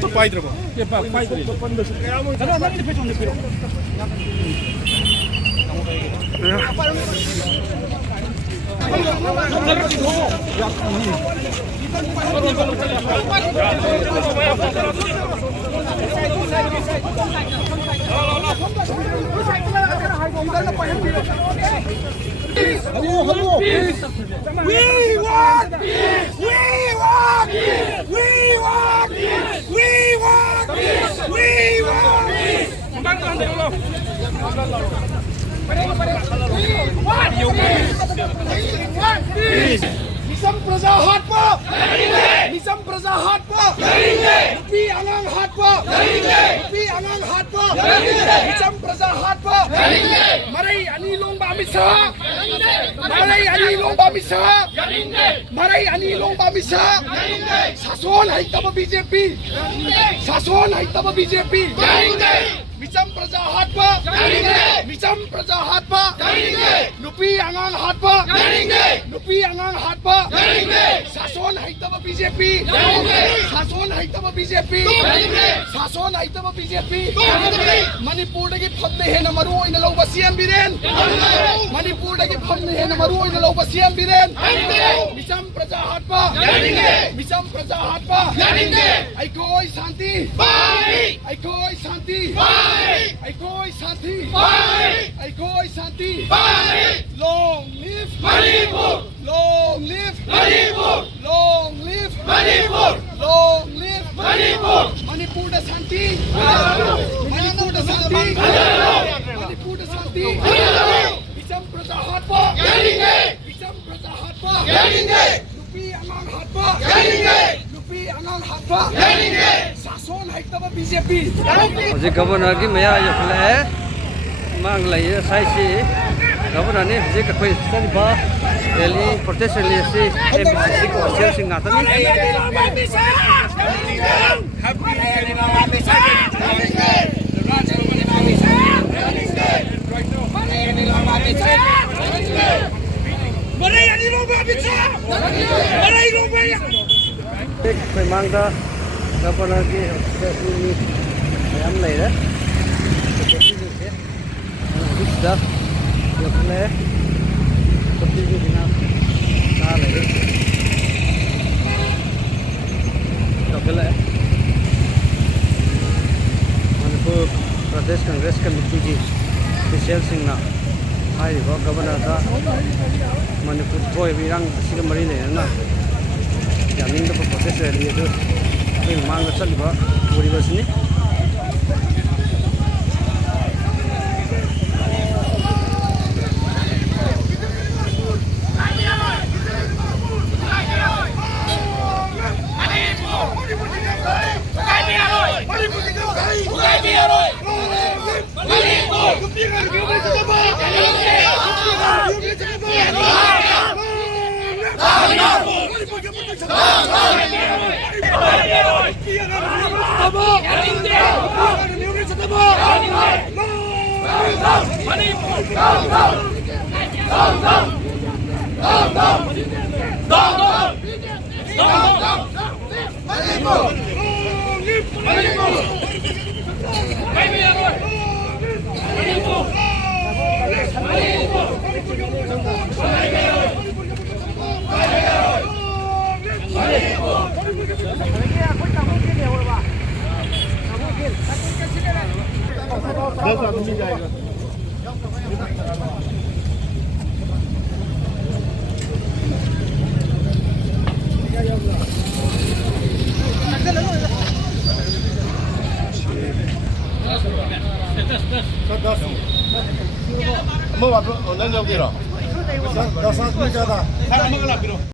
또 빠이들어. 예, 빠이들. 가나 나한테 배좀 내려. Nisam Praja Hatpa Nisam Praja Hatpa Nupi Angang Hatpa Nupi Angang Hatpa Nisam Praja Hatpa Maray Anilong Bamisa Maray Anilong Bamisa Maray Anilong Bamisa Sason Haitaba BJP Sason Haitaba BJP Nisam Praja Hatpa Nisam Praja Hatpa Nupi Angang Hatpa Nupi Angang Hatpa Sason Haitaba BJP Sason Haitaba BJP Sason Haitaba BJP Manipur dagi phamne hena maru oina lauba CM biren Manipur dagi phamne hena maru oina lauba CM biren Nisam Praja Hatpa Nisam Praja Hatpa Aikoi Shanti Aikoi Shanti Aikoi Shanti Aikoi Shanti Long live Manipur Long live Manipur Long live Manipur Long live Manipur Manipur da Shanti Manipur da Shanti Manipur da Shanti Nisam Praja Hatpa Nisam Praja Hatpa Nupi Angang Hatpa Nupi Angang Hatpa Sason Haitaba BJP Hojik governor ki maya yokhle mang lai sai si governor ni hojik koi sari ba rally protest rally si MPC ko official sing ngata ni koi mang da governor ki official ni am lai da sudah yokle seperti ini dengan salah ini yokle Manipur Pradesh Congress Committee की official Singh ना आई वो governor का Manipur कोई भी रंग सिर मरी नहीं है ना जमीन तो protest है लिए तो कोई मांग चल बा पूरी बस नहीं Mau apa? Online jauh kira. 10 menit dah.